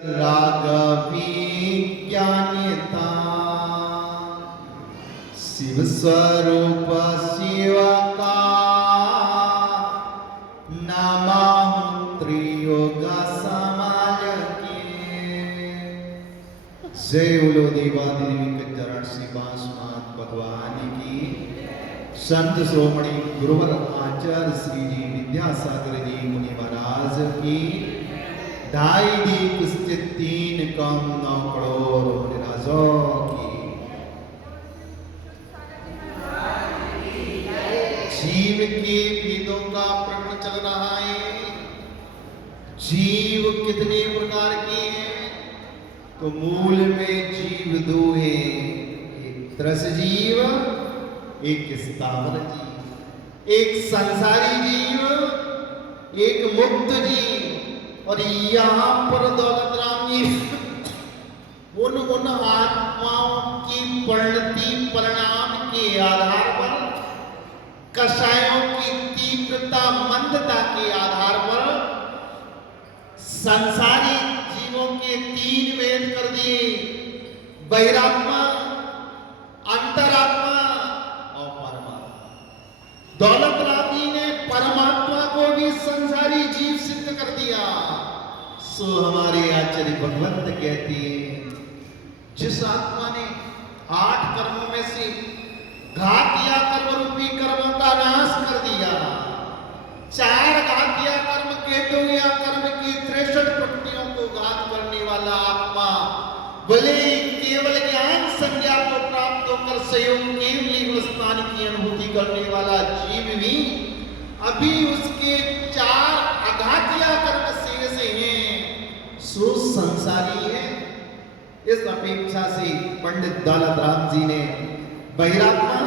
रागविज्ञानिता शिव स्वरूप शिवका नमः त्रियोग समाज के। जय बोलो देवादिदेवी के चरण श्री बांसनाथ भगवान की। संत श्रोमणी गुरुवर आचार्य श्री जी विद्यासागर जी मुनि महाराज की। ढाई दीप स्थित 3 कम 9 करोड़ निराजों की। जीव के भेदों का प्रकरण चल रहा है। जीव कितने प्रकार के हैं? तो मूल में जीव 2 है, एक त्रस जीव, एक स्थावर जीव, एक संसारी जीव, एक मुक्त जीव। और यहाँ पर दौलत राम जी उन आत्माओं की परिणति परिणाम के आधार पर, कषायों की तीव्रता मंदता के आधार पर संसारी जीवों के 3 भेद कर दिए, बहिरात्मा, अंतरात्मा और परमात्मा। दौलत राम जी ने परमात्मा को भी संसारी जीव सिद्ध कर दिया। सो हमारे आचार्य भगवंत कहते हैं, जिस आत्मा ने 8 कर्मों में से घातिया कर्म रूपी कर्मों का नाश कर दिया, 4 घातिया कर्म केतु या कर्म की 63 प्रकृतियों को घात करने वाला आत्मा भले केवल ज्ञान संज्ञा को प्राप्त होकर स्वयं केवल स्थान की अनुभूति करने वाला जीव भी अभी उसके 4 अघातिया कर्म शेष हैं, सो संसारी है। इस अपेक्षा से पंडित दौलत राम जी ने बहिरात्मा,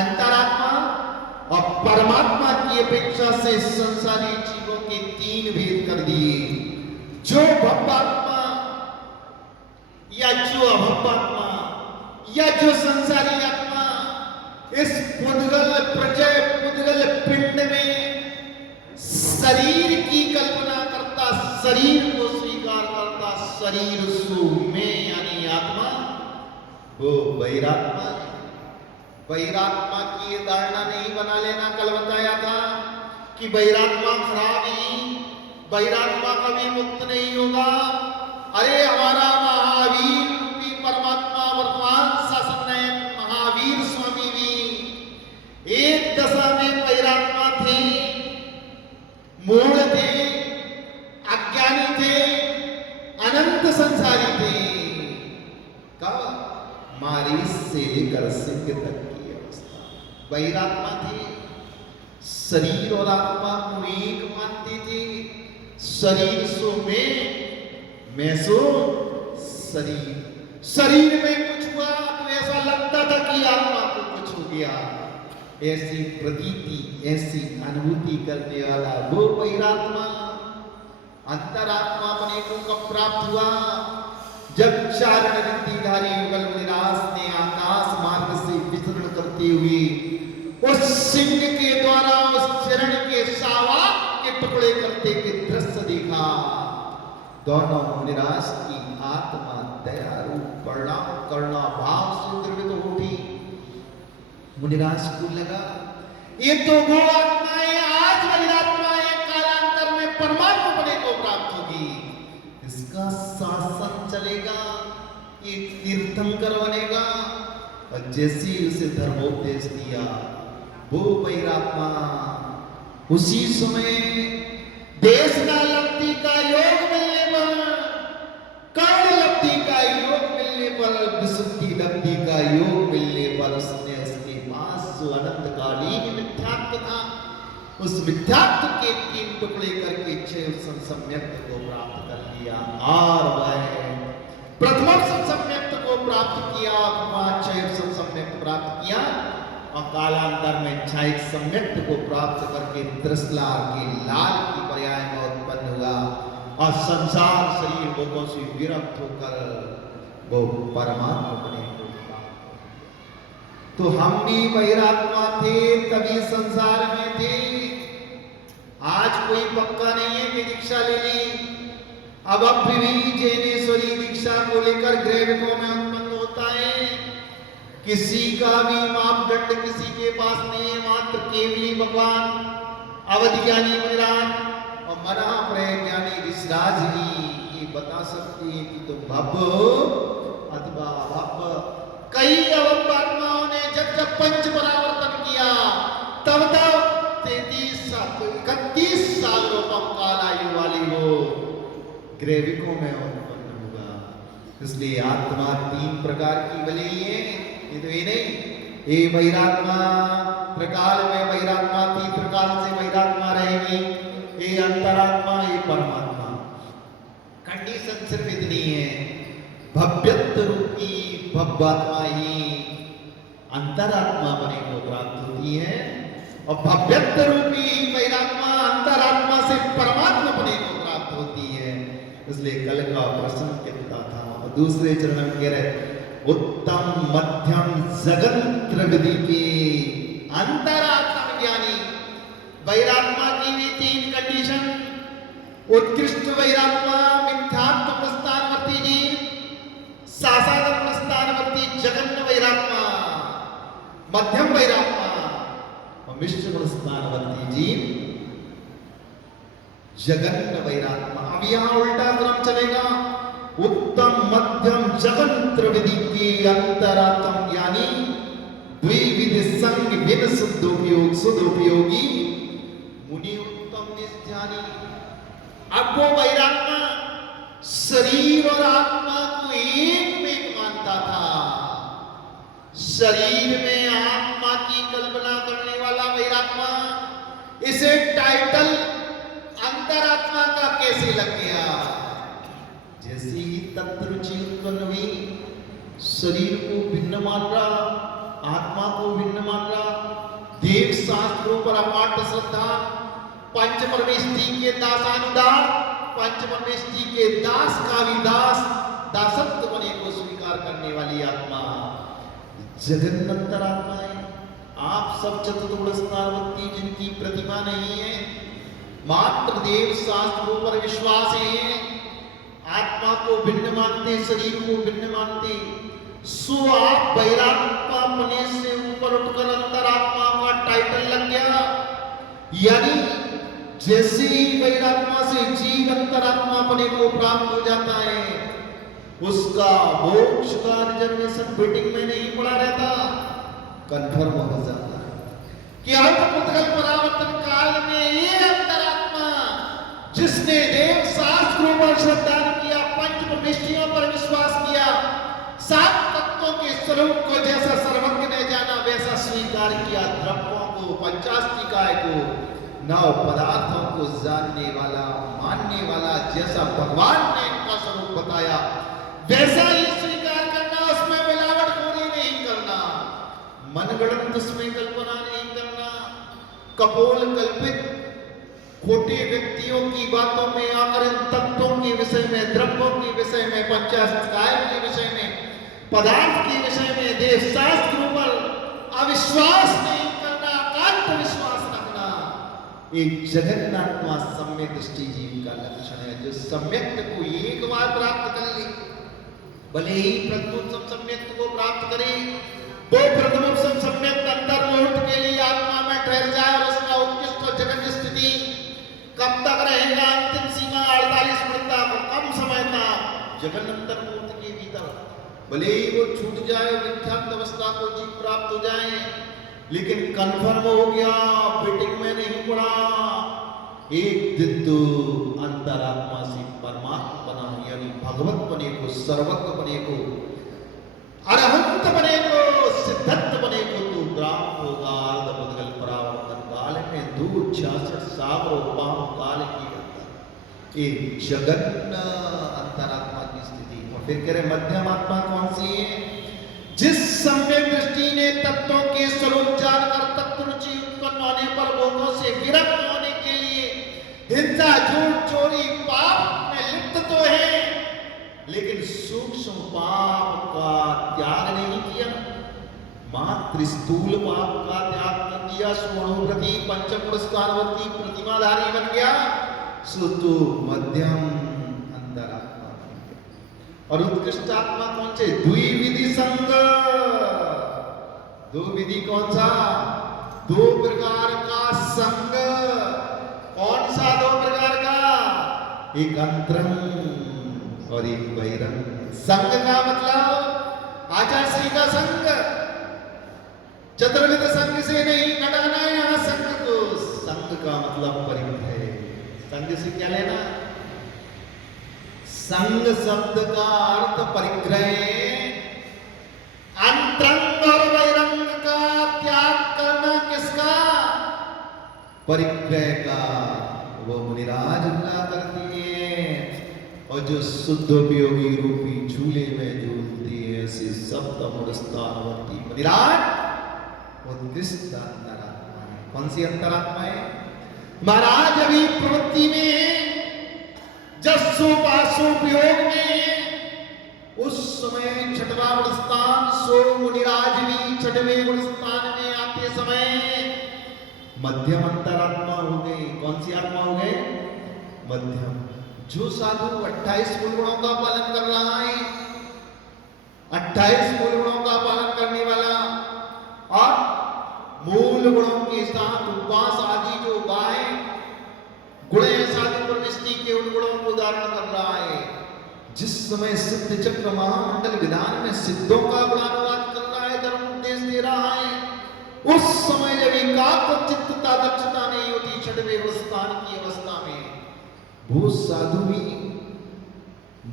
अंतरात्मा और परमात्मा की अपेक्षा से संसारी जीवों के 3 भेद कर दिए। जो भव्यात्मा या जो अभव्यात्मा या जो संसारी आत्मा इस पुद्गल प्रजय पुद्गल पिंड में शरीर की कल्पना करता, शरीर को स्वीकार करता, शरीर सो में यानी आत्मा, वो बहिरात्मा। बहिरात्मा की ये धारणा नहीं बना लेना। कल बताया था कि बहिरात्मा खराब ही, बहिरात्मा कभी मुक्त नहीं होगा। अरे हमारा महावीर रूपी परमात्मा वर्तमान शासन है, महावीर स्वामी भी एक दशा में बहिरात्मा थे, मूढ़ थे, अज्ञानी थे, अनंत संसारी थे। कब? मारीच से लेकर सिंह तक की अवस्था बहिरात्मा थे। शरीर और आत्मा को एक मानते थे। शरीर सो मैं सो शरीर। शरीर में कुछ हुआ तो ऐसा लगता था कि आत्मा को कुछ हो गया। ऐसी प्रतीति, ऐसी अनुभूति करने वाला वो बहिरात्मा। अंतरात्मा बने को कब प्राप्त हुआ? जब चारण रिद्धिधारी युगल मुनिराज ने आकाश मार्ग से विचरण करते हुए उस सिंह के द्वारा उस चरण के सावाक के टुकड़े करते के दृश्य देखा। दोनों मुनिराज की आत्मा दयालु प्रणाम करना भाव से द्रवित उठी। मुनिराज को लगा ये तो वो आत्माएं आज बहिरात्माएं कालांतर में परमात्मा बने को प्राप्त होगी, इसका शासन चलेगा, ये तीर्थंकर बनेगा। और जैसे उसे धर्मोपदेश दिया वो बहिरात्मा उसी समय देश का लब्धि का योग मिलने पर, कर्ण लब्धि का योग मिलने पर, विशुद्धि लब्धि का योग मिलने पर उसने उसके पास जो अनंतकालीन मिथ्यात्व था उस मिथ्यात्व के 3 टुकड़े करके क्षय सम्यक्त को प्राप्त कर लिया। और वह प्रथम सम्यक्त को प्राप्त किया, क्षय सम्यक्त प्राप्त किया और कालांतर में क्षय सम्यक्त को प्राप्त करके त्रिशला के लाल की पर्याय में उत्पन्न हुआ और संसार शरीर भोगों से विरक्त होकर वो परमात्मा बने को प्राप्त। तो हम भी बहिरात्मा थे, तभी संसार में थे। आज कोई पक्का नहीं है कि दीक्षा ले ली, अब भी जैनेश्वरी दीक्षा को लेकर ग्रैविकों में उत्पन्न होता है। किसी का भी मापदंड किसी के पास नहीं है, मात्र केवली भगवान अवधि ज्ञानी मुनिराज और मना प्रज्ञानी ऋषिराज ही ये बता सकते हैं कि तुम भव अथवा भव। कई अवतात्माओं ने जब जब पंच परावर्तन किया तब तब 31 सालों काल आयु वाली वो ग्रैविकों में उत्पन्न होगा। इसलिए आत्मा 3 प्रकार की बनी है, ये तो ये नहीं ये वैरात्मा त्रिकाल में वैरात्मा 3 प्रकार से वैरात्मा रहेगी, ये अंतरात्मा ये परमात्मा। कंडीशन सिर्फ इतनी है भव्यत्व रूपी भव्यात्मा ही अंतरात्मा बने को प्राप्त होती है और भव्यत्व रूपी वैरात्मा अंतरात्मा से परमात्मा बने को प्राप्त होती है। इसलिए कल का प्रश्न कहता था और दूसरे चरण में कह रहे उत्तम मध्यम जगंत्र विधि के अंतरात्मा ज्ञानी वैरात्मा की भी 3 कंडीशन। उत्कृष्ट वैरात्मा मिथ्यात्व प्रस्थानवर्ती जी, सासादर प्रस्थानवर्ती जगन्न वैरात्मा, मध्यम वैरात्मा और मिश्र प्रस्थानवर्ती जी जगन्न वैरात्मा। अब यहां उल्टा क्रम चलेगा, उत्तम मध्यम जगंत्र विधि के अंतरात्म यानी द्विविध संग विन शुद्धोपयोगी मुनि उत्तम निध्यानी। अब वो वैरात्मा शरीर और आत्मा को एक में मानता था। शरीर में आत्मा की कल्पना करने वाला वैरात्मा इसे टाइटल अंतरात्मा का कैसे लग गया? जैसे ही तत्रुचि उत्पन्न हुई शरीर को भिन्न मान रहा, आत्मा को भिन्न मान रहा, देव शास्त्रों पर अपाट श्रद्धा, पंच परमेष्टि के दासानुदास, पंच परमेष्टि के दास का भी दासत्व बने को स्वीकार करने वाली आत्मा जगन्नतरात्मा है। आप सब चतुर्थ स्थानवती जिनकी प्रतिमा नहीं है, मात्र देव शास्त्रों पर विश्वास है, आत्मा को भिन्न मानते, शरीर को भिन्न मानते, सो आप वैरात्मा बने से ऊपर उठकर अंतरात्मा का टाइटल लग गया। यानी जैसे ही वैरात्मा से जीव अंतरात्मा बने को प्राप्त हो जाता है, उसका मोक्ष का रिजर्वेशन वेटिंग में नहीं पड़ा रहता, कंफर्म हो जाता है कि अंत परावर्तन काल में ये अंतरात्मा जिसने देव शास्त्रों पर श्रद्धा किया, पंच परमेष्टियों पर विश्वास किया, 7 तत्वों के स्वरूप को जैसा सर्वज्ञ ने जाना वैसा स्वीकार किया, द्रव्यों को, पंचास्तिकाय को, 9 पदार्थों को जानने वाला, मानने वाला, जैसा भगवान ने इनका स्वरूप बताया वैसा ही स्वीकार करना, उसमें मिलावटखोरी नहीं करना, मनगढ़ंत उसमें कल्पना नहीं करना, कपोल कल्पित खोटे व्यक्तियों की बातों में आकर इन तत्वों के विषय में, द्रव्यों के विषय में, पंचास्तिकाय के विषय में, पदार्थ के विषय में, देव शास्त्रों पर अविश्वास नहीं करना, अकांत विश्वास रखना, एक जगन्नात्मा सम्यक दृष्टि जीव का लक्षण है। जो सम्यक को एक बार प्राप्त कर ले, भले ही प्रथमोत्तम सम्यक को प्राप्त करे, वो प्रथमोत्तम सम्यक अंतर मुहूर्त के लिए आत्मा में ठहर जाए और उसका उत्कृष्ट जगत स्थिति कब तक रहेगा? अंतिम सीमा 48 मिनट तक, कम समय तक जगन्नतर मूर्ति के भीतर। भले ही वो छूट जाए, विख्यात अवस्था को जीव प्राप्त हो जाए, लेकिन कंफर्म हो गया, वेटिंग में नहीं पड़ा, एक दिन तो अंतरात्मा से परमात्मा बना यानी भगवत बने को, सर्वज्ञ बने को, अरहंत बने को, सिद्धत्व बने को तो प्राप्त होगा। अर्धपदगल परावर्तन काल में 266 सागरों पाम काल की एक जगन्न अंतरात्मा की स्थिति। और फिर कह रहे मध्यम आत्मा कौन सी है? जिस सम्यक दृष्टि ने तत्वों के स्वरूप जानकर तत्वरुचि उत्पन्न होने पर भोगों से विरक्त होने के लिए हिंसा, झूठ, चोरी, पाप में लिप्त तो है, लेकिन सूक्ष्म पाप का त्याग नहीं किया, मात्र स्थूल पाप का त्याग कर दिया, स्वणुव्रती पंचपुरस्कारवती प्रतिमाधारी बन गया, सो तो मध्यम अंतर और उत्कृष्ट आत्मा कौन से? द्विविधि संग। दो विधि कौन सा? दो प्रकार का संग। कौन सा दो प्रकार का? एक अंतरंग और एक बहिरंग। संग का मतलब आचार्य श्री का संग, चतुर्विध संग से नहीं घटाना है यहां संग को। संग का मतलब परिग्रह। संग से क्या लेना? संग शब्द का अर्थ परिग्रह, अंतरंग और बहिरंग का त्याग करना। किसका? परिग्रह का। वो मुनिराज हुआ करती है और जो शुद्ध उपयोगी रूपी झूले में झूलती है ऐसे सप्त मूढ़स्थानवर्ती मुनिराज उत्कृष्ट अंतरात्मा है। कौन सी अंतरात्मा है? महाराज अभी प्रवृत्ति में है, जसोपासोपयोग में, उस समय छठवां गुणस्थान सो मुनिराज भी छठवें गुणस्थान में आते समय मध्यम अंतरात्मा हो गई। कौन सी आत्मा हो गए? मध्यम। जो साधु 28 मूल गुणों का पालन कर रहा है, 28 मूल गुणों का पालन करने वाला और मूल गुणों के साथ उपवास आदि जो गाय गुण साधु प्रविष्टि के उन गुणों को धारण कर रहा है, जिस समय सिद्ध चक्र महामंडल विधान में सिद्धों का गुणानुवाद कर रहा है, धर्म उपदेश दे रहा है, उस समय जब एकाग्र चित्तता दक्षता नहीं होती छठवें गुणस्थान की अवस्था में, वो साधु भी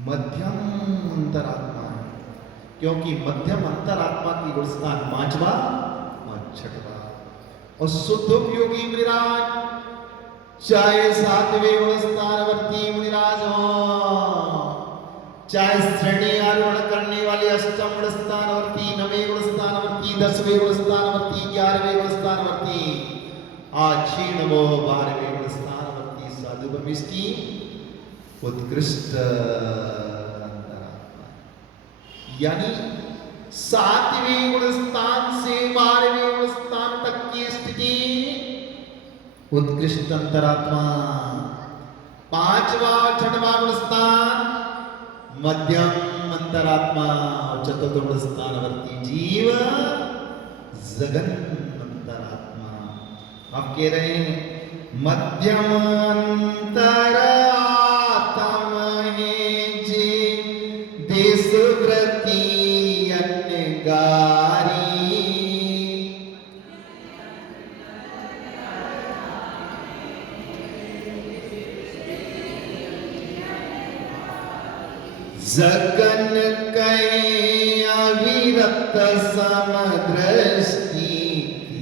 मध्यम अंतरात्मा है। क्योंकि मध्यम अंतरात्मा की गुणस्थान पांचवा और छठवा। और शुद्ध उपयोगी मुनिराज चाहे सातवें गुणस्थानवर्ती मुनिराज हो, चाहे श्रेणी आरोहण करने वाले अष्टम गुणस्थानवर्ती, नवें गुणस्थानवर्ती, 10वें गुणस्थानवर्ती, 11वें गुणस्थानवर्ती, क्षीण वो 12वें गुणस्थानवर्ती साधु प्रविष्टि उत्कृष्ट अंतरात्मा। यानी 7वें गुणस्थान से 12वें गुणस्थान तक की स्थिति उत्कृष्ट अंतरात्मा, 5वां और 6वां गुणस्थान मध्यम अंतरात्मा, चतुर्थ गुणस्थानवर्ती जीव जगन अंतरात्मा। आप कह रहे हैं मध्यम अंतरात्मा है जी देश व्रती अन्यगारी, जगन कई अविरत समदृष्टि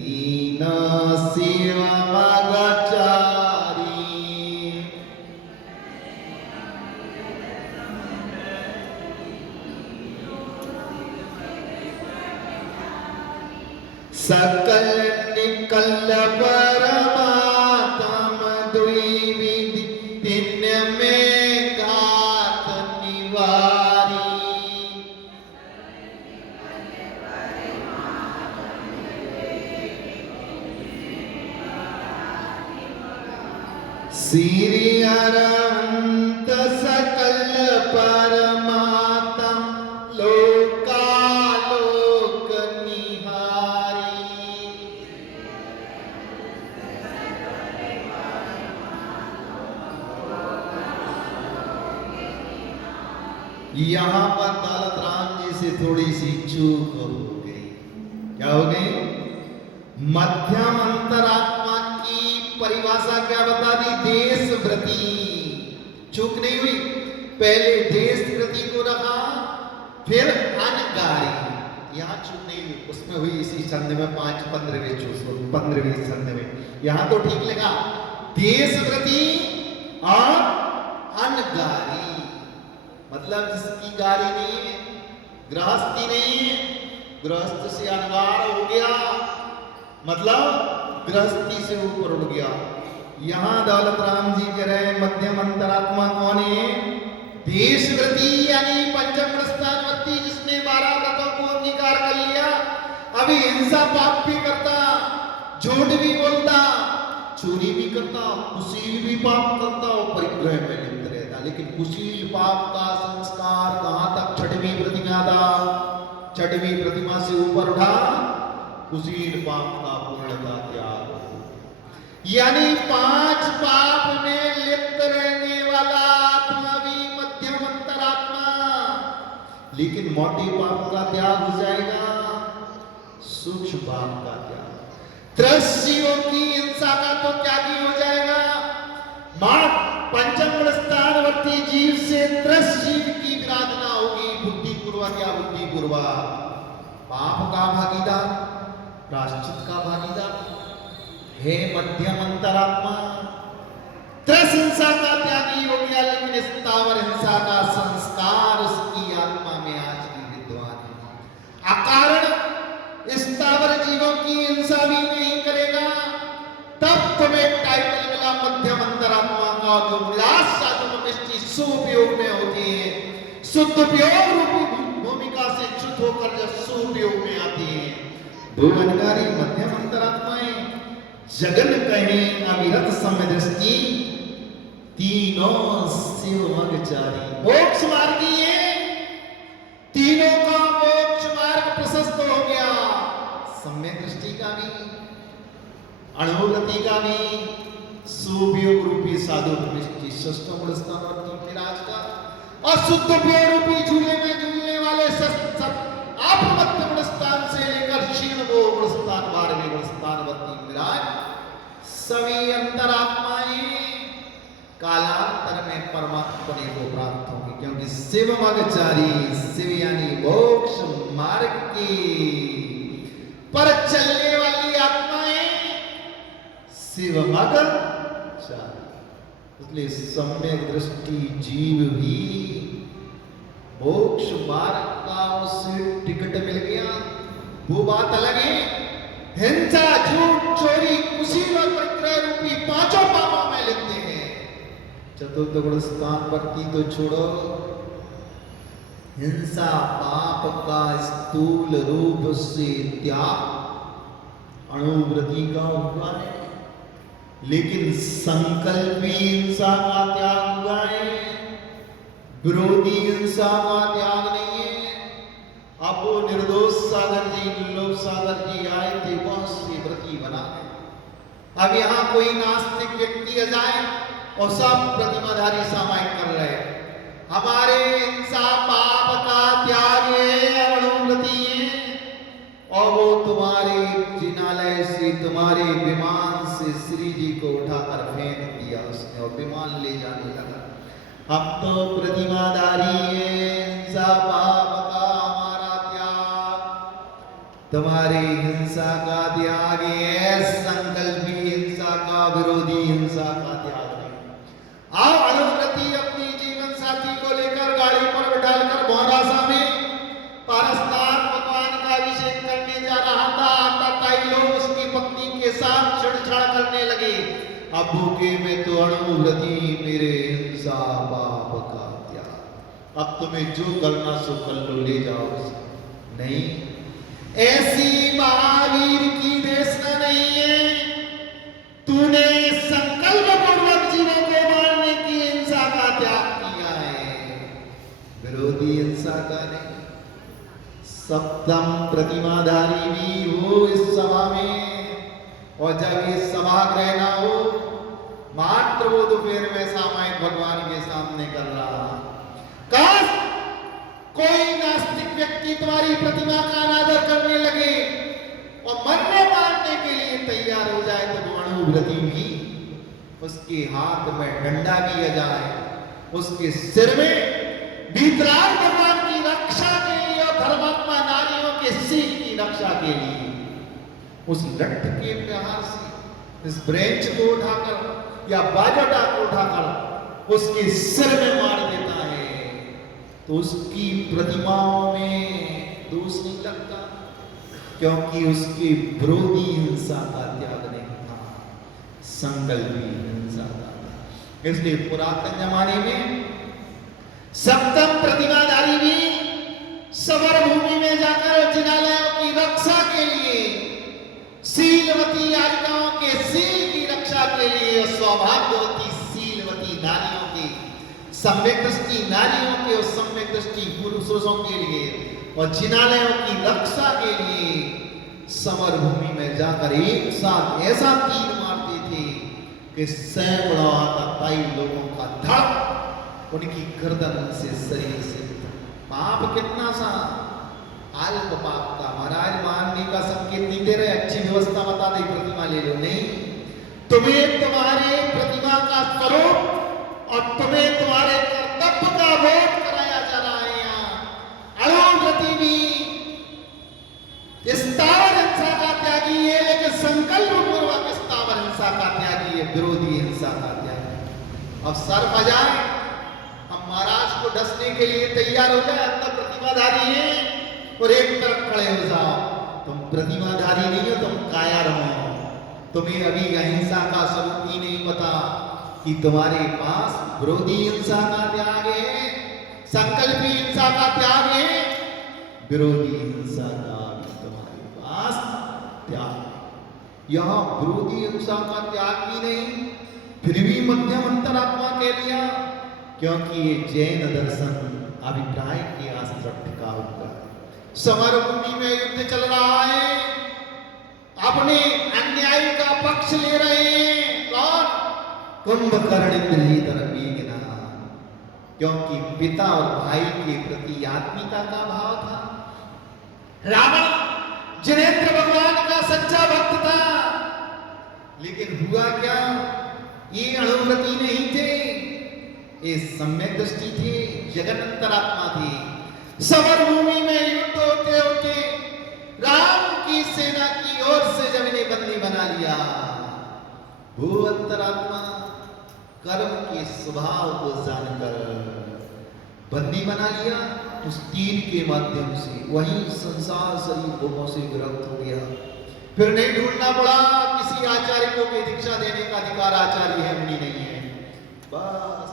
दीन शिव मगाचारी, सकल निकल परमात्म द्विविधि तीन में घात निवारी, श्री अनंत सकल परमात्म लोकालोक निहारी, यहां पर दौलत राम जी से थोड़ी सी चूक हो गई। क्या हो गई? मध्यम अंतरात्मा की परिभाषा क्या बता दी? देश व्रती। चूक नहीं हुई, पहले देश व्रती को रखा, फिर अनगारी, यहां चूक नहीं हुई, उसमें हुई इसी संध में 15वें संध में। यहां तो ठीक लगा, देश व्रती और अनगारी, मतलब जिसकी गारी नहीं है, गृहस्थी नहीं है, गृहस्थ से अनगार हो गया, मतलब गृहस्थी से ऊपर उड़ गया। यहां दौलत राम जी कह रहे हैं मध्यम अंतरात्मा कौन है? देशव्रती यानी पंचम गुणस्थानवर्ती, जिसने 12 व्रतों को अंगीकार कर लिया, अभी हिंसा पाप भी करता, झूठ भी बोलता, चोरी भी करता, कुशील भी पाप करता और परिग्रह में लिप्त रहता, लेकिन कुशील पाप का संस्कार कहां तक पिता छठवीं प्रतिमा से ऊपर उठा, कुशील पाप का पूर्णता त्याग। यानी 5 पाप में लिप्त रहने वाला आत्मा भी मध्यम अंतरात्मा, लेकिन मोटे पाप का त्याग हो जाएगा, सूक्ष्म पाप का त्याग। त्रस्त जीवों की हिंसा का तो त्यागी हो जाएगा। मां पंचम गुण स्थानवर्ती जीव से त्रस्त जीव की विराधना होगी, बुद्धिपूर्वक या बुद्धिपूर्वक। पाप का भागीदार, प्रायश्चित का भागीदार हे मध्यम अंतरात्मा। त्रस्त हिंसा का त्यागी हो गया, लेकिन स्थावर हिंसा का संस्कार उसकी आत्मा में आज भी विद्वान है। अकारण स्थावर जीवों की हिंसा भी नहीं करेगा, तब तुम्हें टाइटल मिला मध्यम अंतरात्मा का, जो विलास साधन मिष्टि सुपयोग में होती है। शुद्ध उपयोग रूपी भूमिका से च्युत होकर जब सुपयोग में आती है, भुवनकारी मध्यम अंतरात्माएं जगन कहे अविरत समदृष्टि, तीनों शिव मगचारी मोक्ष मार्गी है। तीनों का मोक्ष मार्ग प्रशस्त हो गया, सम्य दृष्टि का भी, अणुगति का भी, सुपयोग रूपी साधु दृष्टि षष्ठम गुण स्थानवर्ती विराज का, और शुद्ध उपयोग रूपी झूले में झूलने वाले आप मध्य गुण स्थान से लेकर क्षीण वो गुण स्थान 12वें गुण स्थानवर्ती विराज सभी अंतरात्माएं कालांतर में परमात्मा को प्राप्त होंगी, क्योंकि शिव मगचारी, शिव यानी मोक्ष मार्ग की पर चलने वाली आत्माएं शिव मगचारी। इसलिए सम्यक दृष्टि जीव भी मोक्ष मार्ग का उसे टिकट मिल गया, वो बात अलग है। हिंसा, झूठ, चोरी, कुशील और परिग्रह रूपी 5 पापों में लिखते हैं। चतुर्थ गुण स्थानवर्ती तो छोड़ो, हिंसा पाप का स्थूल रूप से त्याग अणुवृत्ति का हुआ है, लेकिन संकल्पी हिंसा का त्याग हुआ है, विरोधी हिंसा का त्याग नहीं है। अब वो निर्दोष सागर जी, निर्लोभ सागर जी आए थे, बहुत से व्रती बना है। अब यहाँ कोई नास्तिक व्यक्ति आ जाए और सब प्रतिमाधारी सामायिक कर रहे हैं, हमारे हिंसा पाप का त्याग है, अणुव्रती है, और वो तुम्हारे जिनालय से, तुम्हारे विमान से श्री जी को उठाकर फेंक दिया उसने, और विमान ले जाने लगा। अब तो प्रतिमाधारी है, हिंसा पाप का हमारा त्याग, तुम्हारी हिंसा का त्याग है, संकल्पी हिंसा का, विरोधी हिंसा का त्याग नहीं। आओ अणुव्रती अपनी जीवन साथी को लेकर गाड़ी पर बिठाकर भौरासा में पारसनाथ भगवान का अभिषेक करने जा रहा था। ताई लोग उसकी पत्नी के साथ छेड़छाड़ करने लगे। अब भूखे में तो अणुव्रती मेरे हिंसा पाप का त्याग, अब तुम्हें जो करना सो कर लो, ले जाओ। नहीं, ऐसी महावीर की देशना नहीं है। तूने संकल्प पूर्वक जीवों को मारने की हिंसा का त्याग किया है, विरोधी हिंसा का नहीं। सप्तम प्रतिमाधारी भी हो इस सभा में, और जब ये सभागृह ना हो, मात्र वो दोपहर में सामायिक भगवान के सामने कर रहा। काश कोई नास्तिक व्यक्ति तुम्हारी प्रतिमा का अनादर करने लगे और मरने मारने के लिए तैयार हो जाए, तो वो अणुव्रती भी उसके हाथ में डंडा भी आ जाए, उसके सिर में भीतराग भगवान की रक्षा के लिए और धर्मात्मा नारियों के सिर की रक्षा के लिए उस लठ के प्रहार से इस ब्रेंच को उठाकर या बाजटा को उठाकर उसके सिर में मार देता है, तो उसकी प्रतिमाओं में दोष नहीं लगता, क्योंकि उसके विरोधी हिंसा का त्याग नहीं था, संकल्पी हिंसा का। इसलिए पुरातन जमाने में सप्तम प्रतिमाधारी भी सवर भूमि में जाकर जिनालयों की रक्षा के लिए, शीलवती यारिकाओं के शील की रक्षा के लिए, सौभाग्यवती शीलवती नारियों के सम्यक दृष्टि नारियों के और सम्यक दृष्टि पुरुषों के लिए और जिनालयों की रक्षा के लिए समर भूमि में जाकर एक साथ ऐसा तीर मारते थे कि सैकड़ों आतताई लोगों का धड़ उनकी गर्दन से शरीर से पाप कितना सा अल्प पाप का महाराज मानने का संकेत नहीं दे रहे, अच्छी व्यवस्था बता दे प्रतिमा ले लो, नहीं तुम्हें तुम्हारे प्रतिमा का स्वरूप और तुम्हें तुम्हारे कर्तव्य का बोध कराया जा रहा है। यहाँ अरुंधति भी स्थावर हिंसा का त्यागी है, लेकिन संकल्प पूर्वक स्थावर हिंसा का त्यागी है, विरोधी हिंसा का त्यागी। अब सर बजाए, हम महाराज को डसने के लिए तैयार हो जाए, अंदर प्रतिमाधारी है और एक तरफ खड़े हो जाओ, तुम प्रतिमाधारी नहीं हो, तुम कायर हो। तुम्हें अभी अहिंसा का स्वरूप ही नहीं पता कि तुम्हारे पास विरोधी हिंसा का त्याग है, संकल्पी हिंसा का त्याग है, विरोधी हिंसा का तुम्हारे पास त्याग। यहां विरोधी हिंसा का त्याग भी नहीं, फिर भी मध्यम अंतरात्मा कह लिया, क्योंकि ये जैन दर्शन अभिप्राय के आश्रय टिका हुआ। समर भूमि में युद्ध चल रहा है, अपने अन्याय का पक्ष ले रहे हैं कौन? कुंभकर्ण इंद्रजीत मेघना, क्योंकि पिता और भाई के प्रति आत्मीयता का भाव था। रावण जिनेंद्र भगवान का सच्चा भक्त था, लेकिन हुआ क्या? ये अणुव्रती नहीं थे, ये सम्यक दृष्टि थे, जगन अंतरात्मा थे। समर भूमि में युद्ध होते होते राम की सेना की ओर से जब इन्हें बंदी बना लिया, वो अंतरात्मा कर्म के स्वभाव को जानकर बंदी बना लिया, उस तीर के माध्यम से वही संसार शरीर भोगों से विरक्त हो गया। फिर नहीं ढूंढना पड़ा किसी आचार्य को भी दीक्षा देने का अधिकार आचार्य है मुनि नहीं है, बस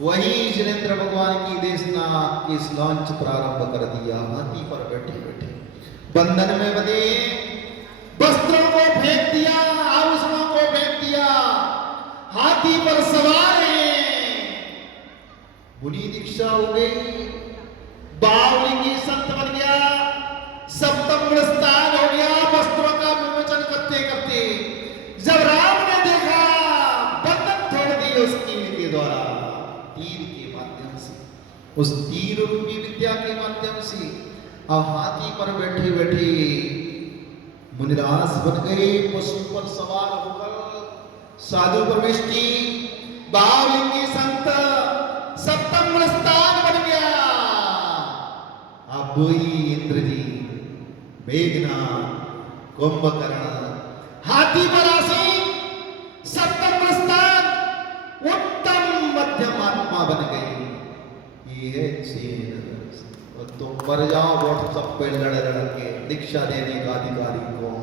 वही जिनेंद्र भगवान की देशना इस लॉन्च प्रारंभ कर दिया। हाथी पर बैठे बैठे बंधन में बंधे, वस्त्रों को फेंक दिया, आभूषणों को फेंक दिया, हाथी पर सवार हैं। मुनि दीक्षा हो गई, बावलिंगी संत बन गया, सप्तम स्थान हो गया, वस्त्रों का विमोचन करते करते जब राम ने देखा बंधन तोड़ दिए उस तीर के द्वारा, तीर के माध्यम से, उस तीर रूपी विद्या के माध्यम से, और हाथी पर बैठे बैठे मुनिराज बन गए, पशु पर सवार होकर साधु प्रविष्टि, बावलिंगी संत, सप्तम स्थान बन गया। अब वही इंद्रजीत, मेघनाद, कुंभकर्ण, हाथी पर आसीन, सप्तम स्थान, उत्तम मध्यम आत्मा बन गई। ये है जैन दर्शन। और तुम मर जाओ व्हाट्सएप पे लड़ लड़ के, दीक्षा देने का अधिकारी कौन?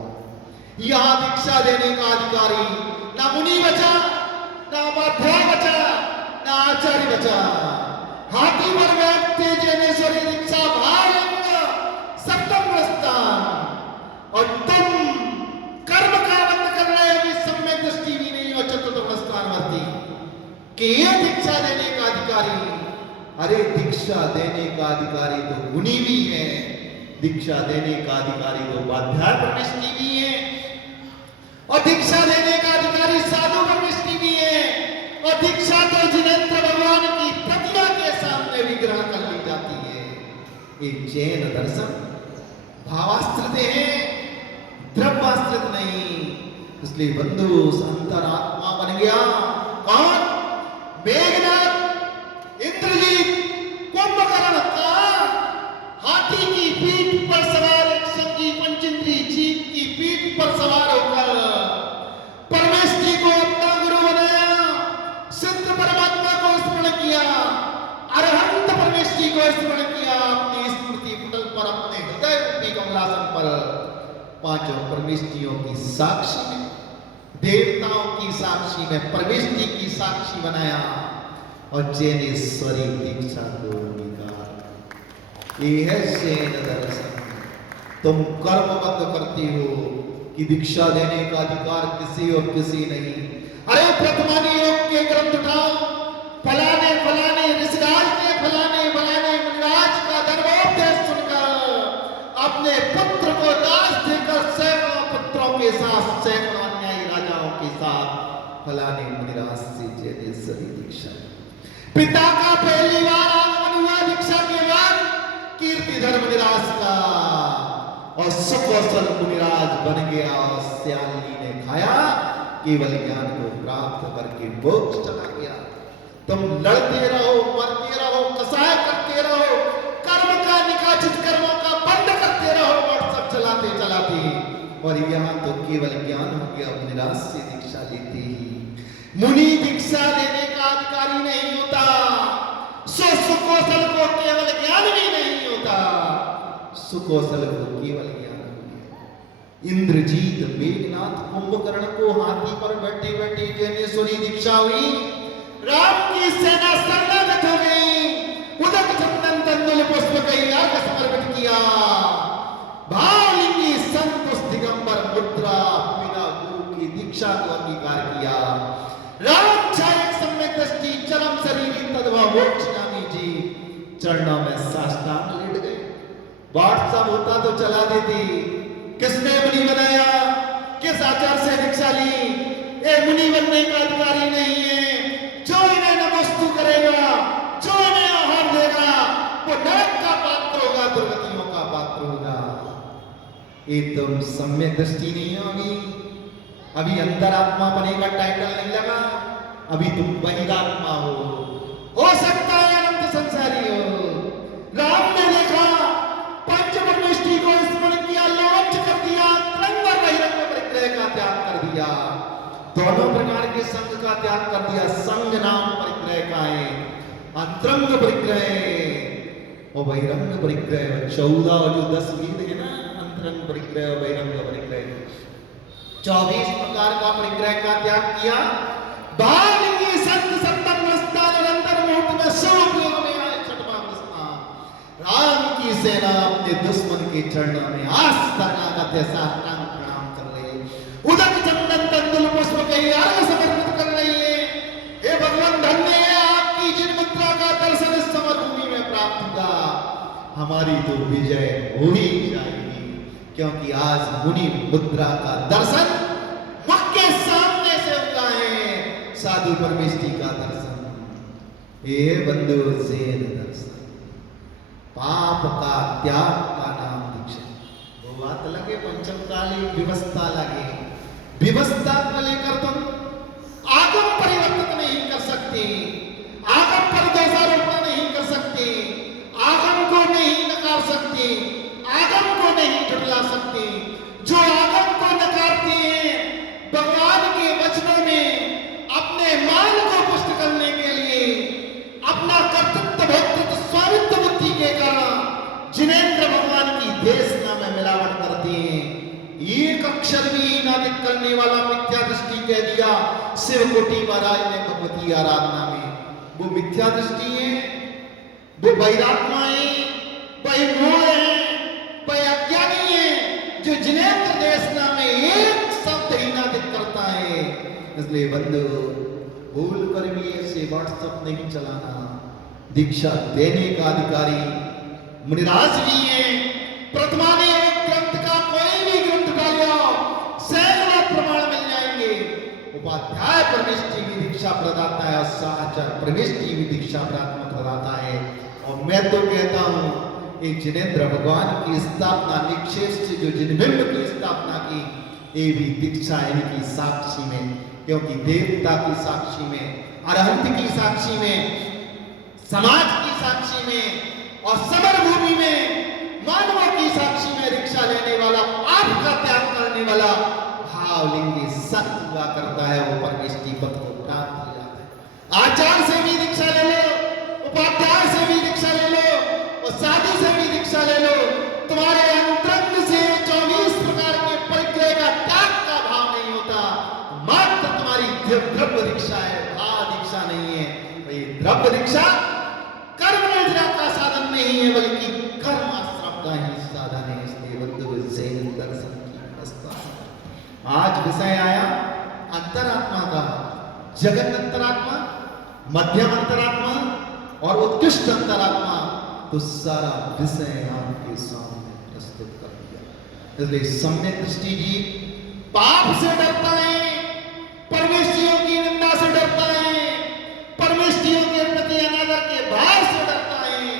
यहां दीक्षा देने का अधिकारी ना मुनि बचा, ना माध्या बचा, ना आचार्य बचा। हाथी पर बैठते जैनेश्वरी दीक्षा भाग सप्तम स्थान, और तुम कर्म का बंद कर रहे हो, सम्यक दृष्टि भी नहीं और चतुर्थ स्थान वर्ती कि ये दीक्षा देने का अधिकारी। अरे दीक्षा देने का अधिकारी तो मुनि भी है, दीक्षा देने का अधिकारी तो वाध्याय प्रविष्टि भी है, और दीक्षा देने का अधिकारी साधु प्रविष्टि भी है, और दीक्षा तो जिनेंद्र भगवान की प्रतिमा के सामने भी ग्रहण कर ली जाती है। ये जैन दर्शन भावास्त्रित है, द्रव्यास्त्रित नहीं। इसलिए बंधु अंतरात्मा बन गया कौन? मेघनाद, इंद्रजीत, कुंभकर्ण का हाथी की पीठ पर सवार, एक संगी पंचेंद्री जीव की पीठ पर सवार होकर परमेश्वरी को अपना गुरु बनाया, सिद्ध परमात्मा को स्मरण किया, अरहंत परमेश्वरी को स्मरण किया, अपनी स्मृति पटल पर, अपने हृदय रूपी कमलासन पर पांचों परमेश्वरियों की साक्षी में, देवताओं की साक्षी में परमेश्वरी की साक्षी बनाया, और जैनेश्वरी दीक्षा को अंगीकार। ये है जैन दर्शन। तुम कर्मबद्ध करती हो कि दीक्षा देने का अधिकार किसी और किसी नहीं। अरे प्रथमानी योग के ग्रंथ उठाओ, फलाने फलाने ऋषिराज ने फलाने फलाने मुनिराज का धर्मोपदेश सुनकर अपने पुत्र को दास देकर सैकड़ों पुत्रों के साथ सैकड़ों अन्यायी राजाओं के साथ फलाने मुनिराज से जैनेश्वरी दीक्षा। पिता का पहली बार आगमन हुआ दीक्षा के बाद कीर्तिधर मुनिराज का, और सुकौशल मुनिराज बन गया और श्यालिनी ने खाया केवल ज्ञान को प्राप्त करके मोक्ष चला गया। तुम लड़ते रहो, मरते रहो, कसाय करते रहो, कर्म का निकाचित कर्मों का बंद करते रहो, व्हाट्सएप चलाते चलाते, और यहाँ तो केवल ज्ञान हो गया। मुनिराज से दीक्षा लेते ही मुनि दीक्षा लेने का अधिकारी नहीं होता, सुकौशल को केवल ज्ञान भी नहीं होता, सुकौशल को केवल ज्ञान हो गया। इंद्रजीत मेघनाथ कुंभकर्ण को हाथी पर बैठे बैठे जैनेश्वरी दीक्षा हुई। राम की सेना शरणागत हो गई। उदक चंदन तंदुल पुष्प कई अर्घ समर्पित किया। भावलिंगी संत दिगंबर मुद्रा बिना गुरु की दीक्षा को अंगीकार किया। राम छायक सम्यक दृष्टि चरम शरीरी तद्भव मोक्ष नामी जी चरणों में साष्टांग लेट गए। व्हाट्सएप होता तो चला देती। किसने मुनि बनाया, किस आचार से दीक्षा ली? ये मुनि बनने का अधिकारी नहीं है। जो इन्हें नमस्तु करेगा, जो इन्हें आहार देगा, वो नरक का पात्र होगा, दुर्गतियों का पात्र होगा। ये तुम सम्यक दृष्टि नहीं होगी। अभी अंतरात्मा बने का टाइटल नहीं लगा, अभी तुम बहिरात्मा हो सकता है अनंत संसारी हो। राम ने देखा, पंच परमेष्टि को स्मरण किया, लौट कर दिया, तरंग और बहिरंग परिग्रह का त्याग कर दिया, दोनों प्रकार के संग का त्याग कर दिया। संग नाम परिग्रह का है, अंतरंग परिग्रह और बहिरंग परिग्रह। 14 और जो 10 वेद है ना, अंतरंग परिग्रह और बहिरंग परिग्रह, 24 प्रकार का परिग्रह का त्याग किया। भावलिंगी संत सत्तम नस्तान निरंतर मुहूर्त में सब उपयोग में आए छठवां स्नान। राम की सेना अपने दुश्मन के चरणों में आस्ताना का साष्टांग प्रणाम कर रही है। उदक चंदन तंदुल पुष्प कई अर्घ समर्पित कर रही है। हे भगवान, धन्य है आपकी जिन मुद्रा का दर्शन इस समर भूमि में प्राप्त हुआ। हमारी तो विजय हो ही जाएगी, क्योंकि आज मुनि मुद्रा का दर्शन मुख के सामने से हुआ है। साधु परमेष्टि का दर्शन, हे बंधु जैन दर्शन, पाप का त्याग का नाम दीक्षा। वो बात लगे पंचम काली व्यवस्था लगे। व्यवस्था को लेकर तुम आगम परिवर्तन नहीं कर सकते, आगम पर दोषारोपण नहीं कर सकते, आगम को नहीं नकार सकते, आगम को नहीं झुठला सकते। जो आगम को नकारते हैं, भगवान के वचनों में अपने मान को पुष्ट करने के लिए, अपना कर्तृत्व भोक्तृत्व स्वामित्व बुद्धि के कारण जिनेंद्र भगवान की देशना में मिलावट करते हैं। एक अक्षर भी नादिक करने वाला मिथ्या दृष्टि कह दिया शिवकोटि महाराज ने भगवती आराधना में। वो मिथ्या दृष्टि है, वो बहिरात्मा है, वही मूल है, वही अज्ञानी है, जो जिनेंद्र देशना में एक शब्द ही नादिक करता है। इसलिए बंधु, भूल कर भी ऐसे व्हाट्सएप नहीं चलाना। दीक्षा देने का अधिकारी मुनिराज भी है। प्रथमाने ग्रंथ का कोई भी ग्रंथ डालो, सैकड़ों प्रमाण मिल जाएंगे। उपाध्याय परमेष्टि भी दीक्षा प्रदाता है और साचार परमेष्टि भी दीक्षा प्रदाता है। और मैं तो कहता हूं, एक जिनेंद्र भगवान की स्थापना निक्षेप से जो जिनबिंब की स्थापना की, ये भी दीक्षा इनकी साक्षी में, क्योंकि देवता की साक्षी में, अरहंत की साक्षी में, समाज की साक्षी में और समर भूमि में मानवों की साक्षी में दीक्षा लेने वाला, आपका त्याग करने वाला भावलिंगी सत्य हुआ करता है, वो परमेष्टि पद को प्राप्त हो जाता है। आचार्य से भी दीक्षा ले लो, उपाध्याय से भी दीक्षा ले लो और साधु से भी दीक्षा ले लो। तुम्हारे अंतरंग से 24 प्रकार के परिग्रह का त्याग का भाव नहीं होता, मात्र तुम्हारी द्रव्य दीक्षा है, भाव दीक्षा नहीं है। भाई द्रव्य दीक्षा कर्म निद्रा का साधन नहीं है, बल्कि कर्म आश्रम का ही साधन है। इसलिए बंधु जैन दर्शन की व्यवस्था। आज विषय आया अंतरात्मा का। जगत अंतरात्मा, मध्यम अंतरात्मा और उत्कृष्ट अंतरात्मा, तो सारा विषय आपके सामने प्रस्तुत कर दिया। इसलिए सम्यक दृष्टि जी पाप से डरता है, परमेष्टियों की निंदा से डरता है, परमेष्टियों के प्रति अनादर के भाव से डरता है,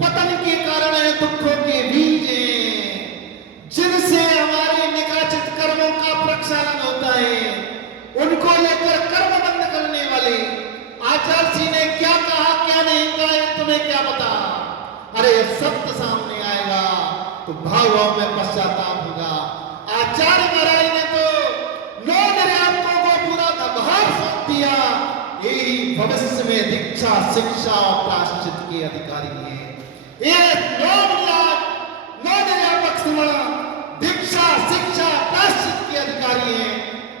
पतन के कारण है, दुखों के बीज हैं, जिनसे हमारे निकाचित कर्मों का प्रक्षालन होता है, उनको लेकर कर्म बंद करने वाले आचार्य जी ने क्या कहा क्या नहीं कहा ये तुम्हें क्या पता। अरे सत्य सामने आएगा तो भाव भाव में पश्चाताप होगा। आचार्य महाराज ने तो 9 निर्यातों को पूरा दबाव सौंप दिया। यही भविष्य में दीक्षा शिक्षा और प्रायश्चित के अधिकारी हैं। ये 9 निर्यापक दीक्षा शिक्षा प्रायश्चित के अधिकारी हैं।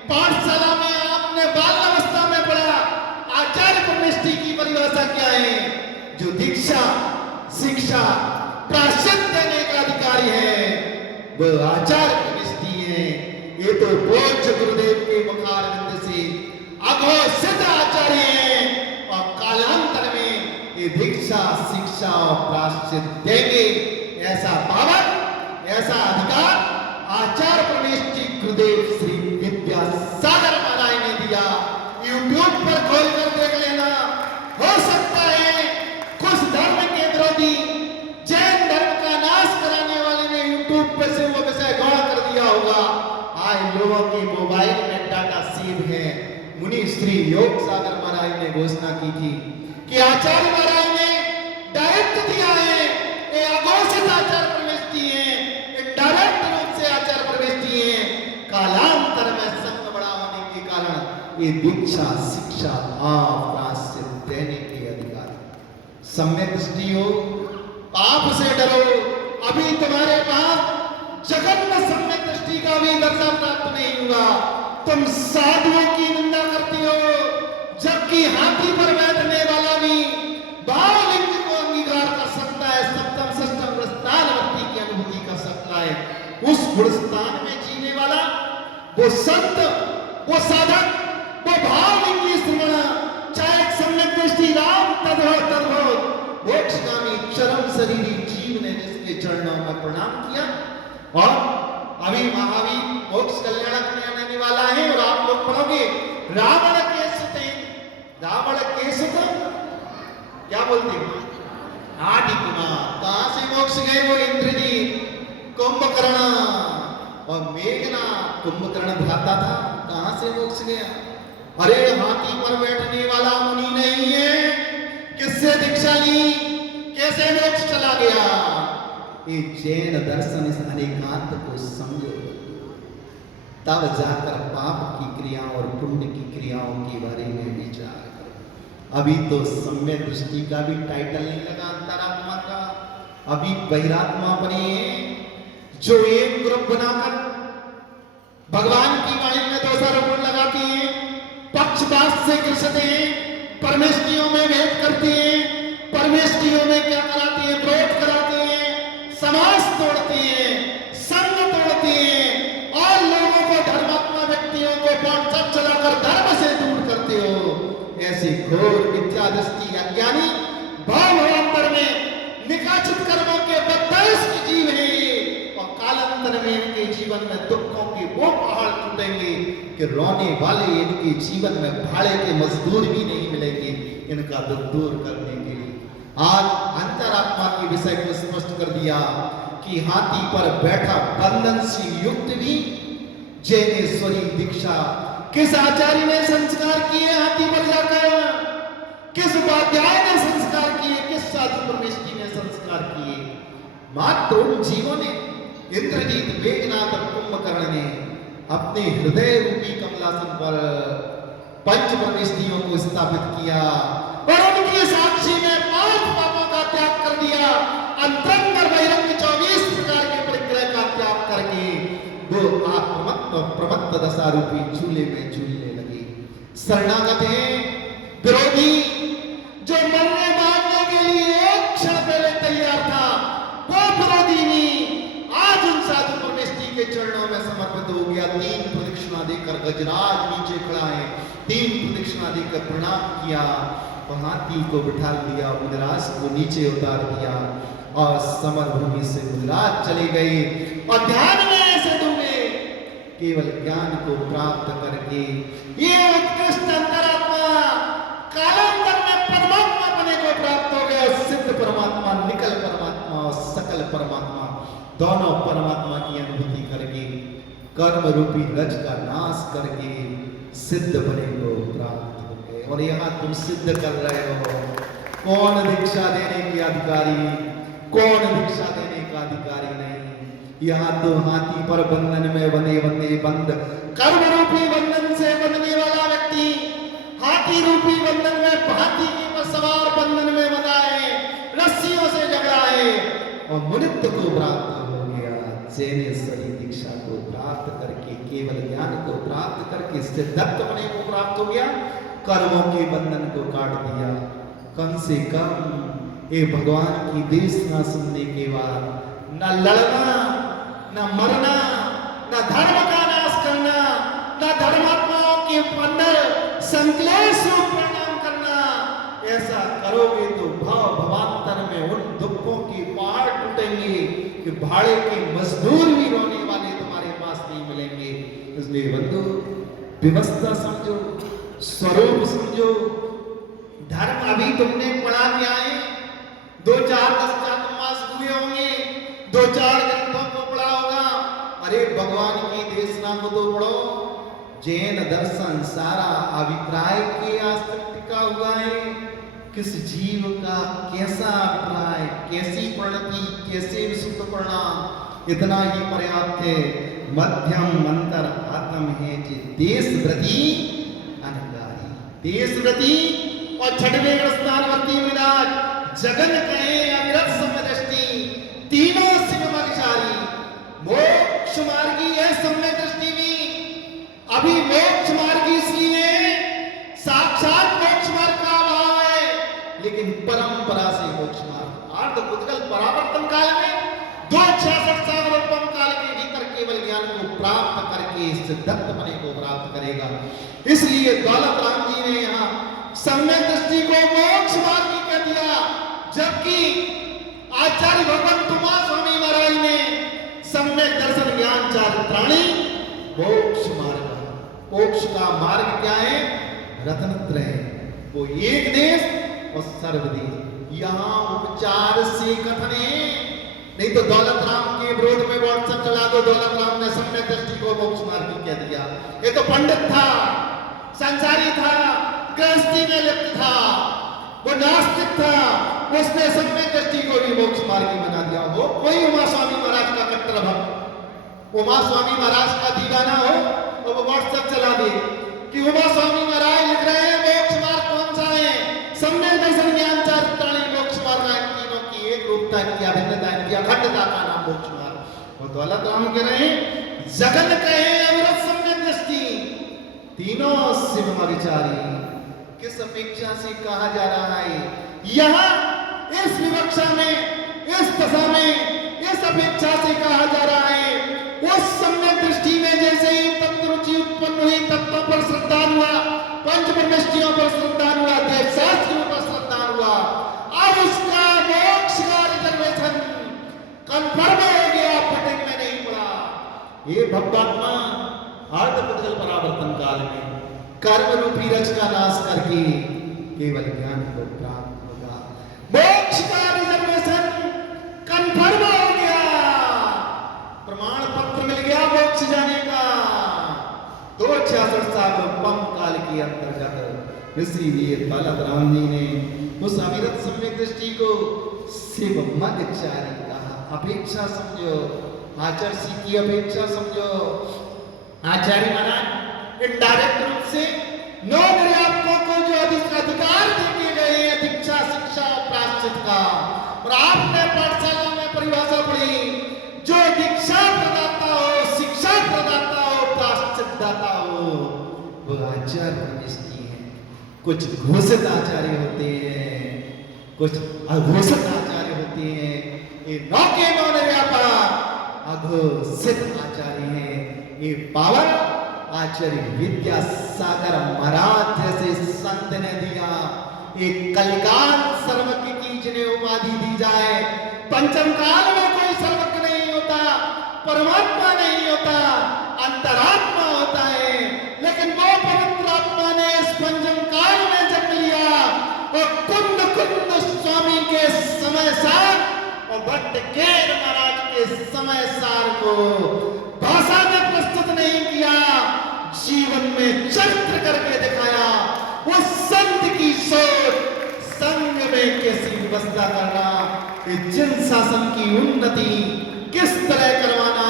पाठशाला में आपने बाल अवस्था में पढ़ा आचार्य परमेष्टि की परिभाषा क्या है? जो दीक्षा शिक्षा प्रायश्चित देने का अधिकारी है वो आचार्य परमेष्टि है। ये तो पूज्य गुरुदेव के मुखारविंद से अघोषित आचार्य हैं और कालांतर में ये दीक्षा शिक्षा और प्रायश्चित देंगे। ऐसा पावन ऐसा अधिकार आचार्य परमेष्टि गुरुदेव श्री विद्यासागर महाराज ने दिया। यूट्यूब पर खोल कर देख लेना। हो सकता है कुछ धर्म के विरोधी जैन धर्म का नाश कराने वाले ने यूट्यूब पर से वो विषय गौड़ कर दिया होगा। आज लोगों के मोबाइल में डाटा सेव है। मुनि श्री योग सागर महाराज ने घोषणा की थी कि आचार्य महाराज ने डायरेक्ट दिया है, ये अघोषित आचार्य परमेष्टि है, डायरेक्ट रूप से आचार्य परमेष्टि है। कालांतर में संग बड़ा होने के कारण ये दीक्षा शिक्षा प्रायश्चित देने के अधिकार। सम्यक दृष्टि हो, पाप से डरो। अभी तुम्हारे पास जगत में सम्यक दृष्टि का भी दर्जा प्राप्त नहीं हुआ। तुम साधुओं की निंदा करती हो, जबकि हाथी पर बैठने वाला भी भावलिंग को अंगीकार कर सकता है, सप्तम षष्टम स्थानवर्ती की अनुभूति कर सकता है। उस गुणस्थान में जीने वाला वो संत वो साधक वो भावलिंगी श्रवण, चाहे सम्यक दृष्टि राम तद्भव मोक्षगामी चरम शरीरी जीव ने जिसके चरणों में प्रणाम किया। और अभी महावीर मोक्ष कल्याणक में आने वाला है और आप लोग पढ़ोगे रावण के सुत क्या बोलते हैं आदि कुमार। कहां से मोक्ष गए वो? इंद्रजीत कुंभकर्ण और मेघना। कुंभकर्ण भ्राता था, कहां से मोक्ष गया? अरे हाथी पर बैठने वाला मुनि नहीं है, किससे दीक्षा ली, कैसे मोक्ष चला गया? ये जैन दर्शन इस अनेकांत को समझो, तब जाकर पाप की क्रियाओं और पुण्य की क्रियाओं के बारे में विचार करो। अभी तो सम्यक दृष्टि का भी टाइटल नहीं लगा अंतरात्मा का, अभी बहिरात्मा बने हैं जो एक ग्रुप बनाकर भगवान की वाणी में दोषारोपण लगाती हैं, पक्षपात से घिसते हैं, परमेष्टियों में भेद करती हैं, परमेष्टियों में क्या कराती है? विरोध कराती हैं, समाज तोड़ती हैं, संघ तोड़ती हैं और लोगों को धर्मात्मा व्यक्तियों को व्हाट्सएप चलाकर धर्म से दूर करते हो। ऐसी घोर मिथ्या दृष्टि अज्ञानी भावांतर में निकाचित कर्मों के बदमाश जीव है और कालांतर में इनके जीवन में दुखों के वो पहाड़ टूटेंगे कि रोने वाले इनके जीवन में भाड़े के मजदूर भी नहीं मिलेंगे इनका दुख दूर करने के लिए। आज अंतरात्मा के विषय को स्पष्ट कर दिया कि हाथी पर बैठा बंधन से युक्त भी जैनेश्वरी दीक्षा किस आचार्य ने संस्कार किए? हाथी पर जाकर किस उपाध्याय ने संस्कार किए? किस साधु परमेष्टि ने संस्कार किए? मात्र उन जीवों ने, इंद्रजीत मेघनाथ और कुंभकर्ण ने अपने हृदय रूपी कमलासन पर पंच परमेष्टियों को स्थापित किया और उनके साक्षी में 5 पापों का त्याग कर दिया। अंतरंग और बहिरंग 24 प्रकार के परिग्रह का त्याग करके वो आत्ममत्त और प्रमत्त दशा रूपी झूले में झूलने लगे। शरणागत है विरोधी जो मरने मारने के लिए एक क्षण पहले तैयार था, वो विरोधी नहीं आज उन साधु परमेष्ठी के चरणों में समर्पित हो गया। 3 प्रदक्षिणा देकर गजराज नीचे खड़ा है, 3 प्रदक्षिणा देकर प्रणाम किया और हाथी को बिठा दिया, मुद्रास को नीचे उतार दिया और समर भूमि से मुद्रास चले गए और ध्यान में ऐसे डूबे केवल ज्ञान को प्राप्त करके ये उत्कृष्ट अंतरात्मा कालांतर में परमात्मा बने को प्राप्त हो गया। सिद्ध परमात्मा, निकल परमात्मा और सकल परमात्मा, दोनों परमात्मा की अनुभूति करके कर्म रूपी रज का नाश करके सिद्ध बने को प्राप्त हो गए। और यहाँ तुम सिद्ध कर रहे हो। कौन दीक्षा देने के अधिकारी, कौन दीक्षा देने का अधिकारी नहीं। यहाँ तो हाथी पर बंधन में बंधे बंधे बंद, कर्म रूपी बंधन से बंधने वाला व्यक्ति हाथी रूपी बंधन में, हाथी के पर सवार बंधन में बंधा है, रस्सियों से झगड़ा है और मुनित्व को प्राप्त हो गया। जैनेश्वरी दीक्षा को प्राप्त करके, केवल ज्ञान को प्राप्त करके सिद्धत्व बने को प्राप्त हो गया। कर्मों के बंधन को काट दिया। कम से कम ये भगवान की देश ना सुनने के बाद न लड़ना, न मरना, न धर्म का नाश करना, न धर्मात्माओं के अंदर संकलेश रूप परिणाम करना। ऐसा करोगे तो भव भवांतर में उन दुखों के पहाड़ टूटेंगे कि भाड़े के मजदूर भी रोने वाले तुम्हारे पास नहीं मिलेंगे। इसलिए बंधु, व्यवस्था समझो, स्वरूप समझो। धर्म अभी तुमने पढ़ा क्या है? 2-4 10 चातुर्मास हुए होंगे, 2-4 ग्रंथों को पढ़ा होगा। अरे भगवान की देशना को तो पढ़ो। जैन दर्शन सारा अभिप्राय के आस्तिक टिका हुआ है। किस जीव का कैसा अभिप्राय, कैसी प्रणति, कैसे विशुद्ध परिणाम, इतना ही पर्याप्त है। मध्यम अंतर आत्म है जे देश व्रती अनगारी, देश व्रती और 6वें स्थानवर्ती विराज जगन कहे अविरत समदृष्टि, तीनों सिमचारी मोक्ष मार्गी है। सम्य दृष्टि भी अभी मोक्ष मार्गी इसलिए साक्षात मोक्ष मार्ग का अभाव है, लेकिन परंपरा से मोक्ष मार्ग अर्ध पुद्गल परावर्तन काल में 266 साल रूपम काल के भीतर केवल ज्ञान को प्राप्त करके सिद्धत्व बने को प्राप्त करेगा। इसलिए दौलत राम जी ने यहाँ सम्यक दृष्टि को मोक्ष मार्ग कह दिया, जबकि आचार्य भगवान तुमा स्वामी महाराज ने सम्यक दर्शन ज्ञान चारित्राणी मोक्ष मार्ग। मोक्ष का मार्ग क्या है? रत्नत्रय, वो एक देश और सर्वदेश। यहाँ उपचार से कथन है, नहीं तो दौलत राम के विरोध में व्हाट्सएप चला दो। दौलत राम ने सम्यक दृष्टि को मोक्ष मार्ग कह दिया। ये तो पंडित था, संसारी था, गृहस्थी में लिप्त था, वो नास्तिक था, उसने सम्यक दृष्टि को भी मोक्ष मार्गी बना दिया। वो कोई उमा स्वामी महाराज का कट्टर भक्त, उमा स्वामी महाराज का दीवाना हो तो वो व्हाट्सएप चला दे कि उमा स्वामी महाराज लिख रहे हैं मोक्ष मार्ग कौन सा है? सम्यक दर्शन ज्ञान चारित्राणी मोक्ष मार्ग है। तीनों की एक रूपता की, अभिन्नता की, अखंडता का नाम मोक्ष मार्ग। और दौलत राम कह रहे हैं जगन कहे अविरत सम्यक दृष्टि, तीनों शिव विचारी। किस अपेक्षा से कहा जा रहा है? यहाँ इस विवक्षा में, इस दशा में, इस अपेक्षा से कहा जा रहा है उस सम्यक दृष्टि में जैसे ही तत्व रुचि उत्पन्न हुई, तत्वों पर श्रद्धा हुआ, पंच परमेष्ठियों पर श्रद्धा हुआ, देव शास्त्रों पर श्रद्धा हुआ, अब उसका मोक्ष का रिजर्वेशन कंफर्म हो गया, फटिंग में नहीं पड़ा। ये भक्तात्मा अर्ध पुद्गल परावर्तन काल में कर्म रूपी रज का नाश करके केवल ज्ञान को प्राप्त होगा। मोक्ष का रिजर्वेशन कंफर्म हो गया, प्रमाण पत्र मिल गया मोक्ष जाने का। 266 साल पम काल के अंतर्गत इसीलिए दौलत राम जी ने उस अविरत सम्यक दृष्टि को शिव मदचारी कहा। अपेक्षा समझो, आचार्य की अपेक्षा समझो। आचार्य महाराज इनडायरेक्ट रूप से 9 निर्यातकों को जो अधिकार दिए गए हैं दीक्षा, शिक्षा और प्रायश्चित का, और आपने पाठशाला में परिभाषा पढ़ी, जो दीक्षा प्रदाता हो, शिक्षा प्रदाता हो, प्रायश्चित दाता हो, वो आचार्य निष्ठी है। कुछ घोषित आचार्य होते हैं, कुछ अघोषित आचार्य होते हैं। ये 9 के 9 निर्यापक अघोषित आचार्य हैं। ये पावन आचार्य विद्यासागर महाराज जैसे संत ने दिया। एक कलिकाल सर्वज्ञ की जिन्हें उपाधि दी जाए। पंचम काल में कोई सर्वज्ञ नहीं होता, परमात्मा नहीं होता, अंतरात्मा होता है। लेकिन वो पवित्र आत्मा ने इस पंचम काल में जन्म लिया और कुंद कुंद स्वामी के समय सार और भट्ट केर महाराज के समय सार को भाषा में प्रस्तुत नहीं किया, जीवन में चरित्र करके दिखाया। वो संत की सोच संग में कैसी व्यवस्था करना, जिन शासन की उन्नति किस तरह करवाना,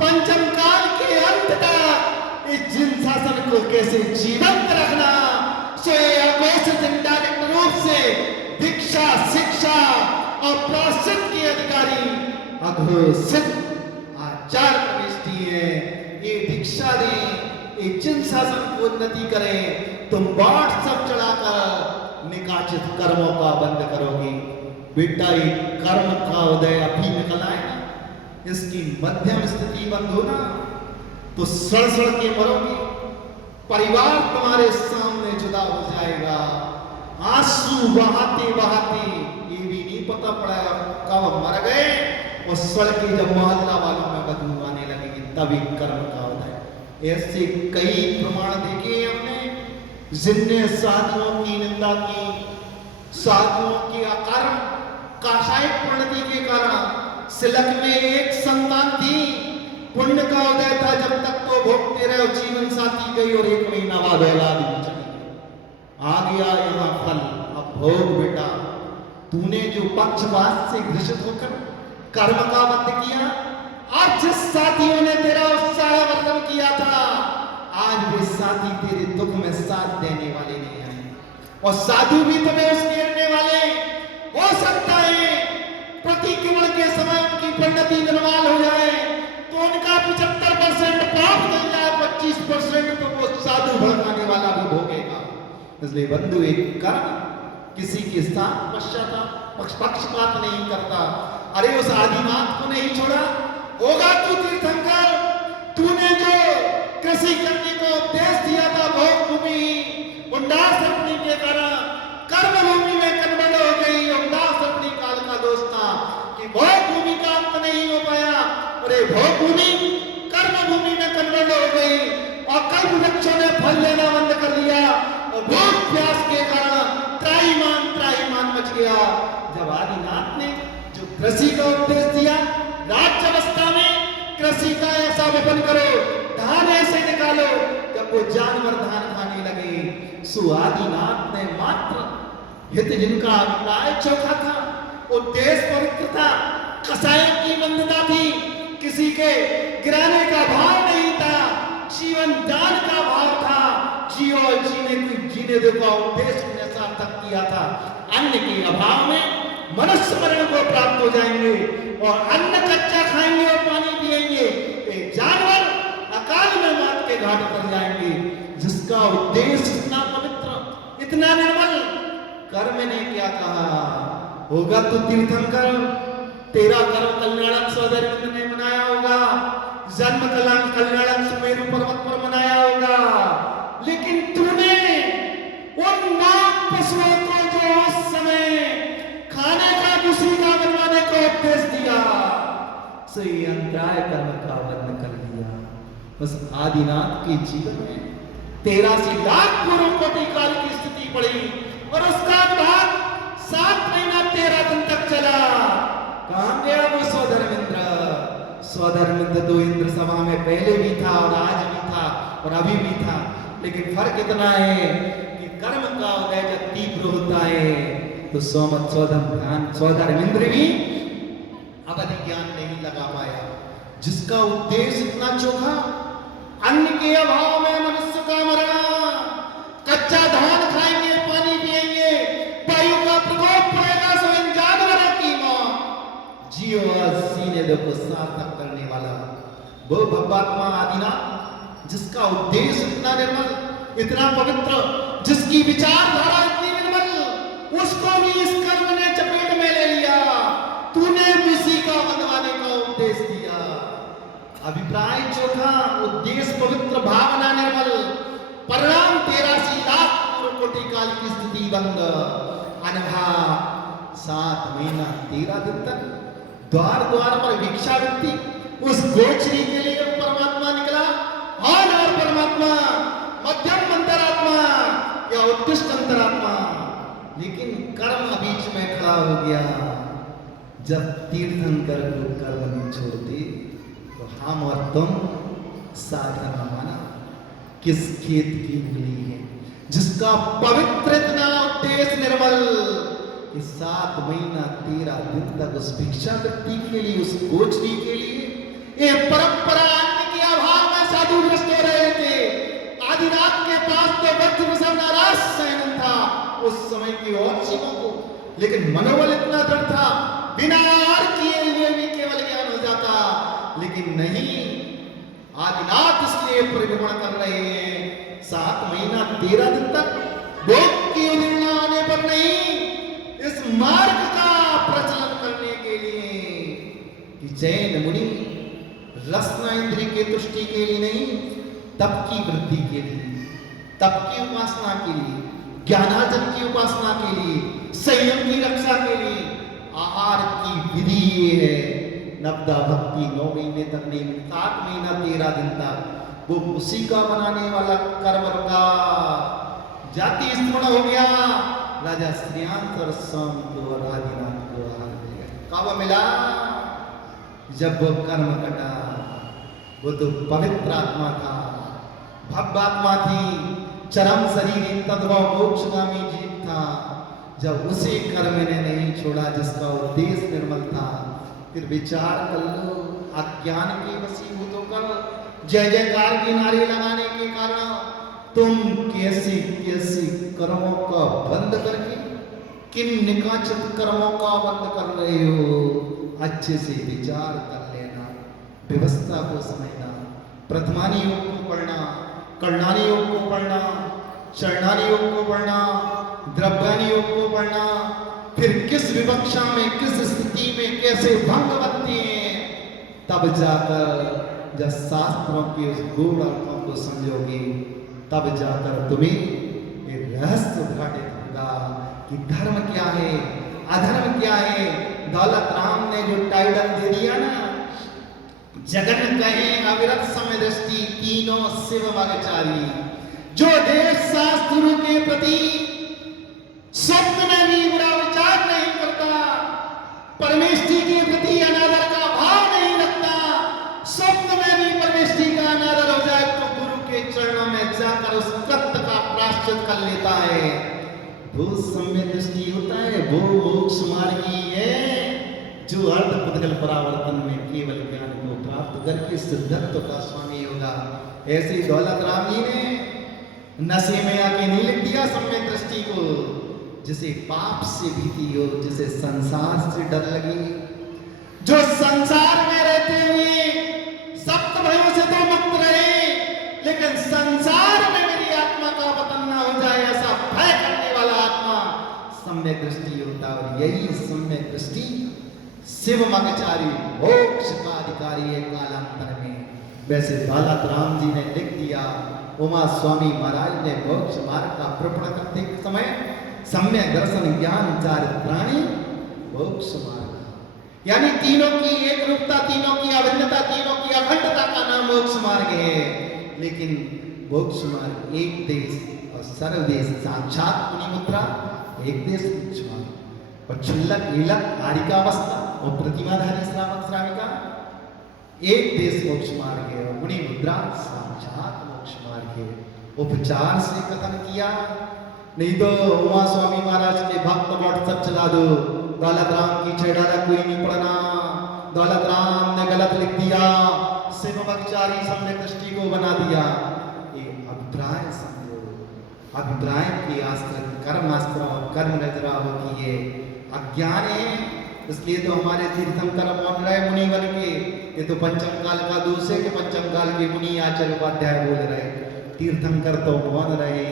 पंचम काल के अंत तक इस जिन शासन को कैसे जीवंत रखना। सो अघोषित इंडायरेक्ट रूप से दीक्षा शिक्षा और प्राश्चित के अधिकारी अघोषित आचार्य प्रविष्टि है। ये दीक्षा दें, ये जिन शासन को उन्नति करें, तुम व्हाट्सएप चढ़ाकर निकाचित कर्मों का बंद करोगे। बेटा ये कर्म का उदय अभी निकल आए ना, इसकी मध्यम स्थिति बंद होना तो सड़ सड़ के मरोगे। परिवार तुम्हारे सामने जुदा हो जाएगा। आंसू बहाते बहाते ये भी नहीं पता पड़ेगा कब मर गए और सड़ के जब मोहल्ला वालों में बदबू आने लगेगी, तभी कर्म का उदय। ऐसे कई प्रमाण देखे हमने, जिनने साधुओं की निंदा की, साधुओं के अकर्म काशायिक परिणति के कारण। सिलक में एक संतान थी, पुण्य का उदय था जब तक तो भोगते रहे, जीवन साथी गई और 1 महीना बाद औलाद भी चली गई। आ गया यहाँ फल, अब भोग बेटा। तूने जो पक्षपात से घृषित होकर कर्म का बंध किया, आज जिस साथियों ने तेरा उत्साहवर्धन किया था, आज वे साथी तेरे दुख में साथ देने वाले नहीं आए। और साधु भी तुम्हें उसके अड़ने वाले हो सकता है। प्रतिक्रमण के समय उनकी परिणति निर्माल हो जाए तो उनका 75% पाप मिल जाए, 25% तो वो साधु भड़काने वाला भी भोगेगा। इसलिए बंधु एक कर्म किसी के साथ पक्षपात नहीं करता। अरे उस आदिनाथ को नहीं छोड़ा, होगा तू तीर्थंकर। तूने जो कृषि करने को उपदेश दिया था भोग भूमि उन्नास अपनी के कारण कर्म भूमि में कन्वर्ट हो गई। उन्नास अपनी काल का दोष था कि भोग भूमि का अंत नहीं हो पाया और ये भोग भूमि कर्म भूमि में कन्वर्ट हो गई और कल्प वृक्षों ने फल लेना बंद कर दिया और भोग प्यास के कारण त्राहीमाम मच गया। जब आदिनाथ ने जो कृषि का उपदेश दिया, राज्य अवस्था में कृषि का ऐसा वपन करो, धान ऐसे निकालो, जब वो जानवर धान खाने लगे, सो आदिनाथ ने मात्र हित जिनका अभिप्राय चौखा था, उद्देश्य पवित्र था, कसायों की मंदता थी, किसी के गिराने का भाव नहीं था, जीवन दान का भाव था। जियो जीने देखो उद्देश्य ने सार्थक किया था। अन्न के अभाव में मनुष्य मरण को प्राप्त हो जाएंगे और अन्न कच्चा खाएंगे और पानी पिएंगे, एक जानवर अकाल में मौत के घाट पर जाएंगे। जिसका उद्देश्य इतना पवित्र इतना निर्मल, कर्म ने क्या कहा, होगा तो तीर्थंकर, तेरा कर्म कल्याणक सौदर्य ने मनाया होगा, जन्म कल्याणक सुमेरु पर्वत पर मनाया होगा, लेकिन तूने उन नाग पशुओं को जो उस समय खाने का दूसरी का बनवाने का उपदेश दिया, सही अंतराय कर्म का वर्णन कर दिया। बस आदिनाथ के जीवन में 83 लाख पूर्व कोटि काल की स्थिति पड़ी और उसका बाद 7 महीना 13 दिन तक चला। कहां गया वो स्वधर्मेंद्र? स्वधर्मेंद्र तो इंद्र सभा में पहले भी था और आज भी था और अभी भी था, लेकिन फर्क इतना है कि कर्म का उदय जब तीव्र होता है तो स्वधर्मेंद्र भी अवधि ज्ञान नहीं लगा पाया। जिसका उद्देश्य इतना चोखा, अन्न के अभाव में मनुष्य का मरना, कच्चा धान खाएंगे पानी पिएंगे, वायु का प्रकोप पड़ेगा, स्वयं जानवर की मौत, जियो सीने को सार्थक करने वाला वो भगवात्मा आदिनाथ, जिसका उद्देश्य इतना निर्मल इतना पवित्र, जिसकी विचारधारा इतनी निर्मल, उसको भी इस कर्म ने चपेट में ले लिया। तूने किसी का बनवाने का उपदेश दिया। अभिप्राय चौथा, उद्देश्य पवित्र, भावना निर्मल, परिणाम 83 लाख पूर्व कोटि काल की स्थिति बंद, अनुभव 7 महीना 13 दिन तक द्वार द्वार पर भिक्षावृत्ति। उस गोचरी के लिए परमात्मा निकला, और परमात्मा मध्यम अंतरात्मा या उत्कृष्ट अंतरात्मा, लेकिन कर्म बीच में खड़ा हो गया। जब तीर्थंकर को कर्म नहीं छोड़ते तो हम और तुम साधन माना किस खेत की उंगली है जिसका पवित्र इतना उद्देश्य निर्मल कि 7 महीना 13 दिन तक उस भिक्षावृत्ति के लिए, उस गोचरी के लिए, ये परंपरा अन्न के अभाव में साधु ग्रस्त हो रहे थे। आदिनाथ के पास तो वज्र नाराज सैन था उस समय की और शिवों को, लेकिन मनोबल इतना दृढ़ था, बिना आहार किए हुए भी केवल ज्ञान हो जाता। लेकिन नहीं, आदिनाथ इसलिए परिभ्रमण कर रहे हैं 7 महीना 13 दिन तक, भोग की उदिना आने पर नहीं, इस मार्ग का प्रचलन करने के लिए कि जैन मुनि रसना इंद्रिय के तुष्टि के लिए नहीं, तप की वृद्धि के लिए, तप की उपासना के लिए, ज्ञानार्जन की उपासना के लिए, संयम की रक्षा के लिए आहार की विधि ये है। नवदा भक्ति 9 महीने तक नहीं, 7 महीना 13 दिन तक वो उसी का बनाने वाला कर्म रुका। जाति स्मरण हो गया, राजा श्रेयांस और सोम को और आदिनाथ को आहार मिल गया। कब मिला? जब वो कर्म कटा। वो तो पवित्र आत्मा था, भव्य आत्मा थी, चरम शरीर तद्भव मोक्षगामी जीव था। जब उसी कर्म ने नहीं छोड़ा जिसका उद्देश्य निर्मल था, फिर विचार कर लो, अज्ञान के वशीभूत होकर जय जयकार की नारे लगाने के कारण तुम कैसी कैसी कर्मों का बंद करके किन निकाचित कर्मों का बंद कर रहे हो। अच्छे से विचार कर लेना, व्यवस्था को समझना, प्रथमानी योग को पढ़ना, कर्णानी योग को पढ़ना, चरणानी योग को पढ़ना, द्रव्यानी योग को पढ़ना, फिर किस विवक्षा में, किस स्थिति में कैसे भंग बनते हैं, तब जाकर जब शास्त्रों के उस गूढ़ अर्थों को समझोगे, तब जाकर तुम्हें ये रहस्य उद्घाटित होगा कि धर्म क्या है, अधर्म क्या है। दौलत राम ने जो टाइटल दे दिया ना, जगन कहे अविरत समय दृष्टि, तीनों शिव मगचारी, जो देश शास्त्रों के प्रति स्वप्न में भी बुरा विचार नहीं करता, परमेष्ठी के प्रति अनादर का भाव नहीं रखता, स्वप्न में भी परमेष्ठी का अनादर हो जाए तो गुरु के चरणों में जाकर उस कृत्य का प्रायश्चित कर लेता है। वो सम्य दृष्टि होता है, वो मोक्ष मार्गी है जो अर्ध पुद्गल परावर्तन में केवल ज्ञान को प्राप्त करके सिद्धत्व का स्वामी होगा। ऐसे दौलत राम जी ने नशे में आके नहीं लिख दिया सम्य दृष्टि को, जिसे पाप से भीति हो, जिसे संसार से डर लगे, जो संसार में रहते हुए सप्त भयों से तो मुक्त रहे, लेकिन संसार में मेरी आत्मा का पतन ना हो जाए ऐसा भय करने वाला आत्मा सम्य दृष्टि होता। और यही सम्य दृष्टि शिव मगचारी मोक्ष का अधिकारी है कालांतर में। वैसे दौलत राम जी ने लिख दिया, उमा स्वामी महाराज ने मोक्ष मार्ग का प्रपण करते समय सम्य दर्शन ज्ञान चारित्राणी मोक्ष मार्ग, यानी तीनों की एक रूपता, तीनों की अभिन्नता, तीनों की अखंडता का नाम मोक्ष मार्ग है। लेकिन मोक्ष मार्ग एक देश और सर्वदेश, साक्षात मुनि मुद्रा एक देश मोक्ष मार्ग, और क्षुल्लक लीलक आरिकावस्था और प्रतिमाधारी श्रावक श्राविका एक देश मोक्ष मार्ग है, और मुनि मुद्रा साक्षात मोक्ष मार्ग है। उपचार से कथन किया, नहीं तो उमा स्वामी महाराज के भक्त व्हाट्सएप चला दो, दौलत राम की छेड़ा कोई नहीं पढ़ना, दौलत राम ने गलत लिख दिया, शिव मगचारी सम्य दृष्टि को बना दिया। ये अभिप्राय समझो, अभिप्राय के आश्रित कर्मास्त्र और कर्म नजरा होती है, अज्ञान है। इसलिए तो हमारे तीर्थंकर मान रहे मुनि बन के, ये तो पंचम काल का दोष है कि पंचम काल के मुनि आचार्य उपाध्याय बोल रहे, तीर्थंकर तो मान रहे,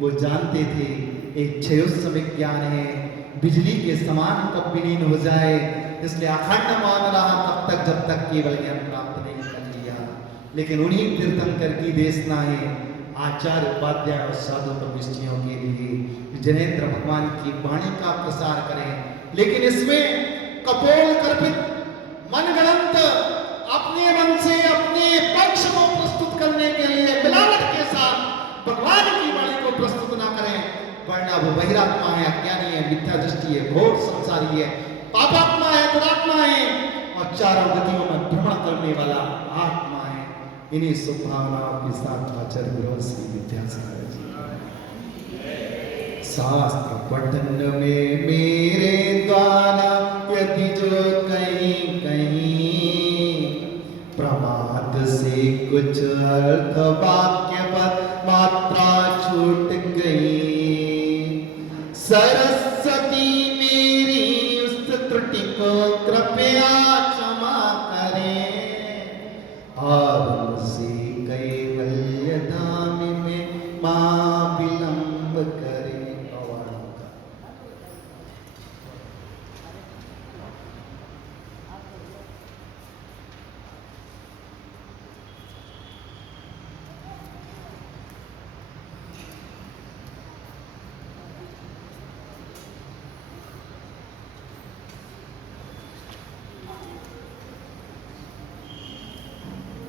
वो जानते थे एक क्षयोत्सव विज्ञान है, बिजली के समान कब विलीन हो जाए, इसलिए अखंड मौन रहा तब तक जब तक केवल ज्ञान प्राप्त नहीं कर लिया। लेकिन उन्हीं तीर्थंकर की देशना है आचार्य उपाध्याय और साधु प्रविष्टियों के लिए जनेन्द्र भगवान की वाणी का प्रसार करें। लेकिन इसमें कपोल कल्पित मनगढ़ंत अपने मन से अपने पक्ष को प्रस्तुत करने के लिए मिलावट के साथ भगवान की वाणी को प्रस्तुत ना करें, वरना वो बहिरात्मा है, अज्ञानी है, मिथ्या दृष्टि है, घोर संसारी है, पापात्मा है, दुरात्मा है और चारों गतियों में भ्रमण करने वाला आत्मा है। इन्हीं शुभभावनाओं के साथ आचार्य विरोध श्री विद्यासागर जी शास्त्र पठन में मेरे द्वारा यदि जो कहीं कहीं प्रमाद से कुछ अर्थ वाक्य पर मात्रा छूट गई, सरस्वती मेरी उस त्रुटि को कृपया क्षमा करें और मुझसे कैवल्य धाम में मां विलंब करें।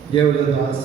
Yehuda Das